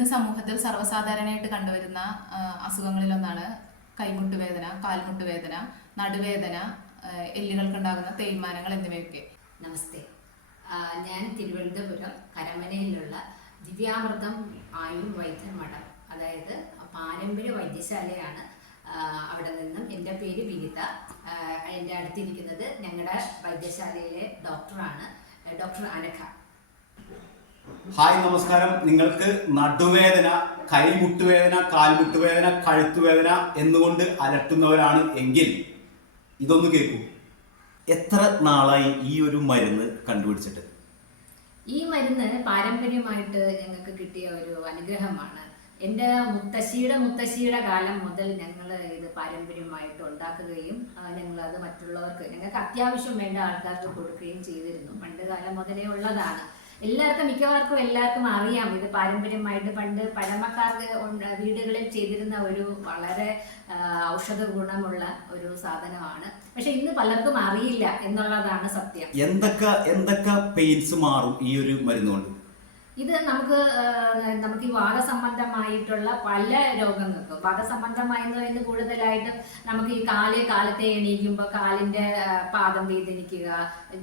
ഇന്ന് സമൂഹത്തിൽ സർവസാധാരണയായിട്ട് കണ്ടുവരുന്ന അസുഖങ്ങളിലൊന്നാണ് കൈമുട്ട് വേദന കാൽമുട്ട് വേദന നടുവേദന എല്ലുകൾക്കുണ്ടാകുന്ന തേയ്മാനങ്ങൾ എന്നിവയൊക്കെ. നമസ്തേ. ഞാൻ തിരുവനന്തപുരം കരമനയിലുള്ള ദിവ്യാമൃതം ആയുർവൈദ്യ മഠം അതായത് പാരമ്പര്യ വൈദ്യശാലയാണ് അവിടെ നിന്നും എന്റെ പേര് വിനിത. എന്റെ അടുത്തിരിക്കുന്നത് ഞങ്ങളുടെ വൈദ്യശാലയിലെ ഡോക്ടറാണ് ഡോക്ടർ അനഘ. ഹായ് നമസ്കാരം. നിങ്ങൾക്ക് നടുവേദന കൈമുട്ടുവേദന കാൽമുട്ടുവേദന കഴുത്തുവേദന എന്നുകൊണ്ട് അലട്ടുന്നവരാണ് എങ്കിൽ ഇതൊന്ന് കേൾക്കൂ. എത്ര നാളായി ഈ ഒരു മരുന്ന് കണ്ടുപിടിച്ചിട്ട്? ഈ മരുന്ന് പാരമ്പര്യമായിട്ട് ഞങ്ങൾക്ക് കിട്ടിയ ഒരു അനുഗ്രഹമാണ്. എന്റെ മുത്തശ്ശിയുടെ മുത്തശ്ശിയുടെ കാലം മുതൽ ഞങ്ങൾ ഇത് പാരമ്പര്യമായിട്ട് ഉണ്ടാക്കുകയും ഞങ്ങൾ അത് മറ്റുള്ളവർക്ക് ഞങ്ങൾക്ക് അത്യാവശ്യം വേണ്ട ആൾക്കാർക്ക് കൊടുക്കുകയും ചെയ്തിരുന്നു. പണ്ട് കാലം മുതലേ ഉള്ളതാണ്. എല്ലാവർക്കും മിക്കവാർക്കും എല്ലാവർക്കും അറിയാം. ഇത് പാരമ്പര്യമായിട്ട് പണ്ട് പഴമക്കാർക്ക് വീടുകളിൽ ചെയ്തിരുന്ന ഒരു വളരെ ഔഷധ ഗുണമുള്ള ഒരു സാധനമാണ്. പക്ഷെ ഇന്ന് പലർക്കും അറിയില്ല എന്നുള്ളതാണ് സത്യം. എന്തൊക്കെ എന്തൊക്കെ പെയിൻസ് മാറും ഈ ഒരു മരുന്ന് കൊണ്ട് ഇത് നമുക്ക് നമുക്ക് ഈ വാദസംബന്ധമായിട്ടുള്ള പല രോഗങ്ങൾക്കും വാദസംബന്ധമായെന്ന് പറയുന്നത് കൂടുതലായിട്ടും നമുക്ക് ഈ കാൽ കാലത്തെ എണീക്കുമ്പോൾ കാലിന്റെ പാദം വേദനിക്കുക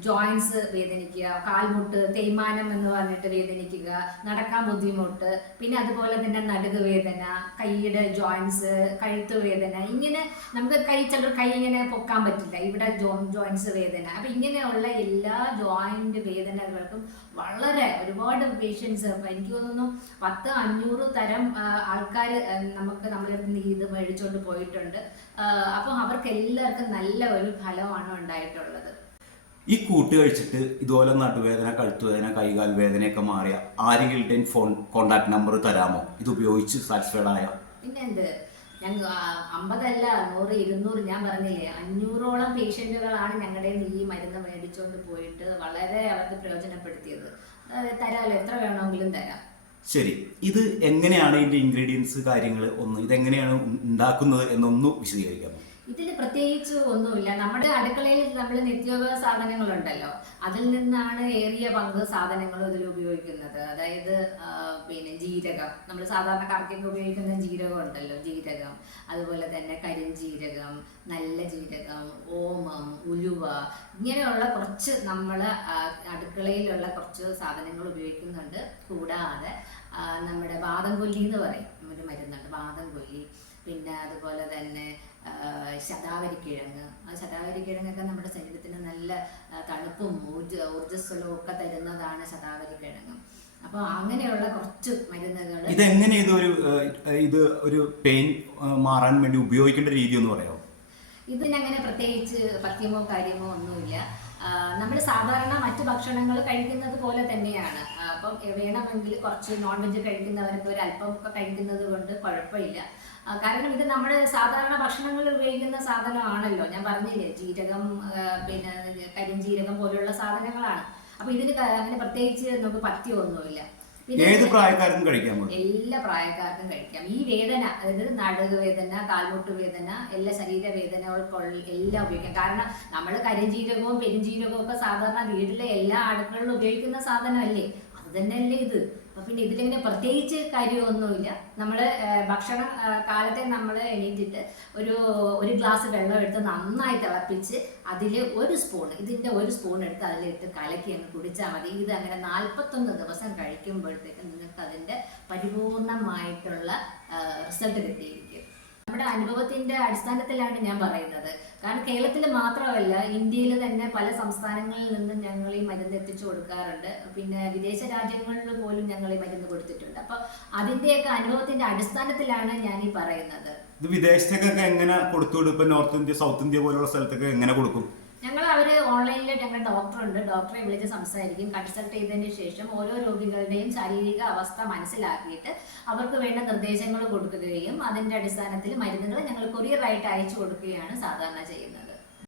ജോയിൻസ് വേദനിക്കുക കാൽമുട്ട് തേയ്മാനം എന്ന് പറഞ്ഞിട്ട് വേദനിക്കുക നടക്കാൻ ബുദ്ധിമുട്ട് പിന്നെ അതുപോലെ തന്നെ നടുക് വേദന കൈയുടെ ജോയിൻസ് കഴുത്ത് വേദന ഇങ്ങനെ നമുക്ക് കൈ ചിലർ കൈ ഇങ്ങനെ പൊക്കാൻ പറ്റില്ല ഇവിടെ ജോ ജോയിൻസ് വേദന. അപ്പൊ ഇങ്ങനെയുള്ള എല്ലാ ജോയിന്റ് വേദനകൾക്കും വളരെ ഒരുപാട് പേഷ്യൻസ് എനിക്ക് തോന്നുന്നു പത്ത് അഞ്ഞൂറ് തരം ആൾക്കാർ നമുക്ക് നമ്മുടെ ഇത് മേടിച്ചുകൊണ്ട് പോയിട്ടുണ്ട്. അപ്പോൾ അവർക്ക് എല്ലാവർക്കും നല്ല ഒരു ഫലമാണ് ഉണ്ടായിട്ടുള്ളത്. ഈ കൂട്ട് കഴിച്ചിട്ട് ഇതുപോലെ നടുവേദന കഴുത്തുവേദന കൈകാൽ വേദനയൊക്കെ മാറിയ ആരെങ്കിലും ഫോൺ കോണ്ടാക്ട് നമ്പർ തരാമോ? ഇത് ഉപയോഗിച്ച് സാറ്റിസ്ഫൈഡ് ആയോ പിന്നെ എന്ത് ഞങ്ങൾ അമ്പതല്ല നൂറ് ഇരുന്നൂറ് ഞാൻ പറഞ്ഞില്ലേ അഞ്ഞൂറോളം പേഷ്യന്റുകളാണ് ഞങ്ങളുടെ ഈ മരുന്ന് മേടിച്ചുകൊണ്ട് പോയിട്ട് വളരെ അവർക്ക് പ്രയോജനപ്പെടുത്തിയത്. തരാമല്ലോ എത്ര വേണമെങ്കിലും തരാം. ശരി. ഇത് എങ്ങനെയാണ് ഇതിന്റെ ഇൻഗ്രീഡിയൻസ് കാര്യങ്ങൾ ഒന്ന് ഇതെങ്ങനെയാണ് ഉണ്ടാക്കുന്നത് എന്നൊന്ന് വിശദീകരിക്കാമോ? ഇതിൽ പ്രത്യേകിച്ച് ഒന്നുമില്ല. നമ്മുടെ അടുക്കളയിൽ നമ്മൾ നിത്യോപയോഗ സാധനങ്ങളുണ്ടല്ലോ. അതിൽ നിന്നാണ് ഏറിയ പങ്ക് സാധനങ്ങൾ ഇതിൽ ഉപയോഗിക്കുന്നത്. അതായത് പിന്നെ ജീരകം. നമ്മൾ സാധാരണ സാധാരണക്കാർക്കൊക്കെ ഉപയോഗിക്കുന്ന ജീരകം ഉണ്ടല്ലോ ജീരകം. അതുപോലെ തന്നെ കരിഞ്ജീരകം നല്ല ജീരകം ഓമം ഉലുവ ഇങ്ങനെയുള്ള കുറച്ച് നമ്മൾ അടുക്കളയിലുള്ള കുറച്ച് സാധനങ്ങൾ ഉപയോഗിക്കുന്നുണ്ട്. കൂടാതെ നമ്മുടെ വാദം കൊല്ലി എന്ന് പറയും. ഒരു മരുന്നുണ്ട് വാദം കൊല്ലി. പിന്നെ അതുപോലെ തന്നെ ശതാവരിക്കിഴങ്ങ് ആ ശതാവരിക്കിഴങ്ങൊക്കെ നമ്മുടെ ശരീരത്തിന് നല്ല തണുപ്പും ഊർജ ഊർജസ്വലവും ഒക്കെ തരുന്നതാണ് ശതാവരിക്കിഴങ്ങ് അപ്പോൾ അങ്ങനെയുള്ള കുറച്ച് മരുന്നുകൾ ഇതെങ്ങനെ ഇത് ഒരു ഇത് ഒരു പെയിൻ മാറാൻ വേണ്ടി ഉപയോഗിക്കേണ്ട രീതി ഒന്ന് പറയാമോ? ഇതിനങ്ങനെ പ്രത്യേകിച്ച് പഥ്യമോ കാര്യമോ ഒന്നുമില്ല. നമ്മൾ സാധാരണ മറ്റു ഭക്ഷണങ്ങൾ കഴിക്കുന്നത് പോലെ തന്നെയാണ്. അപ്പം വേണമെങ്കിൽ കുറച്ച് നോൺ വെജ് കഴിക്കുന്നവർക്ക് ഒരു അല്പം ഒക്കെ കഴിക്കുന്നത് കൊണ്ട് കുഴപ്പമില്ല. കാരണം ഇത് നമ്മൾ സാധാരണ ഭക്ഷണങ്ങളിൽ ഉപയോഗിക്കുന്ന സാധനമാണല്ലോ. ഞാൻ പറഞ്ഞില്ലേ ജീരകം പിന്നെ കരിഞ്ജീരകം പോലുള്ള സാധനങ്ങളാണ്. അപ്പൊ ഇതിന് അങ്ങനെ പ്രത്യേകിച്ച് നമുക്ക് പഥ്യമൊന്നുമില്ല. ഏത് പ്രായക്കാർക്കും കഴിക്കാം എല്ലാ പ്രായക്കാർക്കും കഴിക്കാം. ഈ വേദന അതായത് നടുക വേദന കാൽമുട്ട് വേദന എല്ലാ ശരീര വേദനകൾക്കുള്ള എല്ലാം ഉപയോഗിക്കാം. കാരണം നമ്മൾ കരിഞ്ജീരകവും പെരുംജീരകവും ഒക്കെ സാധാരണ വീട്ടിലെ എല്ലാ അടുക്കളയിലും ഉപയോഗിക്കുന്ന സാധനമല്ലേ? അത് തന്നെയല്ലേ ഇത്. അപ്പൊ പിന്നെ ഇതിലിങ്ങനെ പ്രത്യേകിച്ച് കാര്യമൊന്നുമില്ല. നമ്മൾ ഭക്ഷണ കാലത്തെ നമ്മൾ എണീറ്റിട്ട് ഒരു ഒരു ഗ്ലാസ് വെള്ളം എടുത്ത് നന്നായി തിളപ്പിച്ച് അതിൽ ഒരു സ്പൂൺ ഇതിന്റെ ഒരു സ്പൂൺ എടുത്ത് അതിലിട്ട് കലക്കി അങ്ങ് കുടിച്ചാൽ മതി. ഇത് അങ്ങനെ നാൽപ്പത്തൊന്ന് ദിവസം കഴിക്കുമ്പോഴത്തേക്കും നിങ്ങൾക്ക് അതിന്റെ പരിപൂർണമായിട്ടുള്ള റിസൾട്ട് കിട്ടിയിരിക്കും. നമ്മുടെ അനുഭവത്തിന്റെ അടിസ്ഥാനത്തിലാണ് ഞാൻ പറയുന്നത്. കാരണം കേരളത്തിൽ മാത്രമല്ല ഇന്ത്യയിൽ തന്നെ പല സംസ്ഥാനങ്ങളിൽ നിന്നും ഞങ്ങൾ ഈ മരുന്ന് എത്തിച്ചു കൊടുക്കാറുണ്ട്. പിന്നെ വിദേശ രാജ്യങ്ങളിൽ പോലും ഞങ്ങൾ ഈ മരുന്ന് കൊടുത്തിട്ടുണ്ട്. അപ്പൊ അതിന്റെയൊക്കെ അനുഭവത്തിന്റെ അടിസ്ഥാനത്തിലാണ് ഞാൻ ഈ പറയുന്നത്. ഇത് വിദേശത്തേക്കൊക്കെ എങ്ങനെ കൊടുത്തു ഇപ്പൊ നോർത്ത് ഇന്ത്യ സൗത്ത് ഇന്ത്യ പോലുള്ള സ്ഥലത്തൊക്കെ എങ്ങനെ കൊടുക്കും? ഓൺലൈനിൽ ഞങ്ങളുടെ ഡോക്ടറുണ്ട് ഡോക്ടറെ വിളിച്ച് സംസാരിക്കും. കൺസൾട്ട് ചെയ്തതിന് ശേഷം ഓരോ രോഗികളുടെയും ശാരീരിക അവസ്ഥ മനസ്സിലാക്കിയിട്ട് അവർക്ക് വേണ്ട നിർദ്ദേശങ്ങൾ കൊടുക്കുകയും അതിന്റെ അടിസ്ഥാനത്തിൽ മരുന്നുകൾ ഞങ്ങൾ കൊറിയറായിട്ട് അയച്ചു കൊടുക്കുകയാണ് സാധാരണ ചെയ്യുന്നത്.